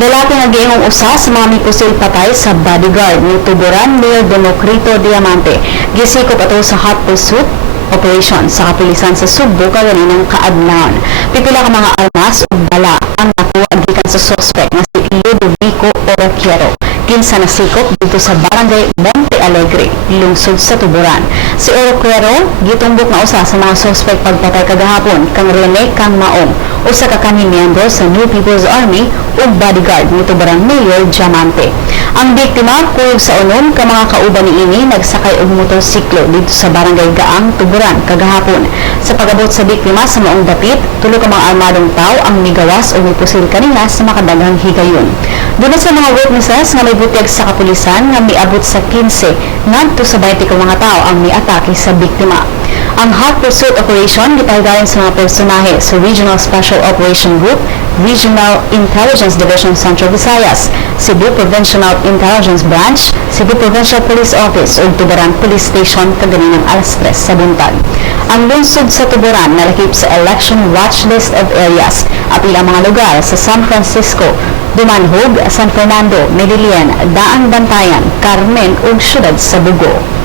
Lalaki nga gihong usa sa mga mipusil patay sa bodyguard ni Tuburan Mayor Democrito Diamante. Gisikop ato sa hot pursuit operation sa kapulisan sa Subo kaganinang kaadlaw. Pipila ka mga armas ug bala ang nakuha gikan sa suspect nga si Ludovico Oroquiero. Kinsa nasikop dito sa barangay Monte Alegre, lungsod sa Tuburan. Si Oroquiero gitumbok na usa sa mga suspect pagpatay kagahapon kang Rene Kang Maong usa ka kaning miyembro sa New People's Army ug bodyguard ni Tuburan Mayor Diamante. Ang biktima kuyog sa unom ka mga kauban niini nagsakay og motorsiklo dito sa barangay Gaang, Tuburan kagahapon. Sa pagabot sa biktima sa maong dapit, tulo ka mga armadong tao ang migawas o mipusil kanina sa makadaghang higayon. Doon sa mga witnesses nga may butyag sa kapulisan nga miabot sa 15 ngadto sa 20 ka mga tao ang miatake sa biktima. Ang hot pursuit operation gipahagayon sa mga personahe sa Regional Special Operation Group, Regional Intelligence Division Central Visayas, Cebu Provincial Intelligence Branch, Cebu Provincial Police Office ug Tuburan Police Station kaganinang alas 3 sa buntag. Ang lungsod sa Tuburan nalakip sa Election Watch List of Areas at ilang mga lugar sa San Francisco, Dumanhog, San Fernando, Medellin, Daan Bantayan, Carmen ug syudad sa Bugo.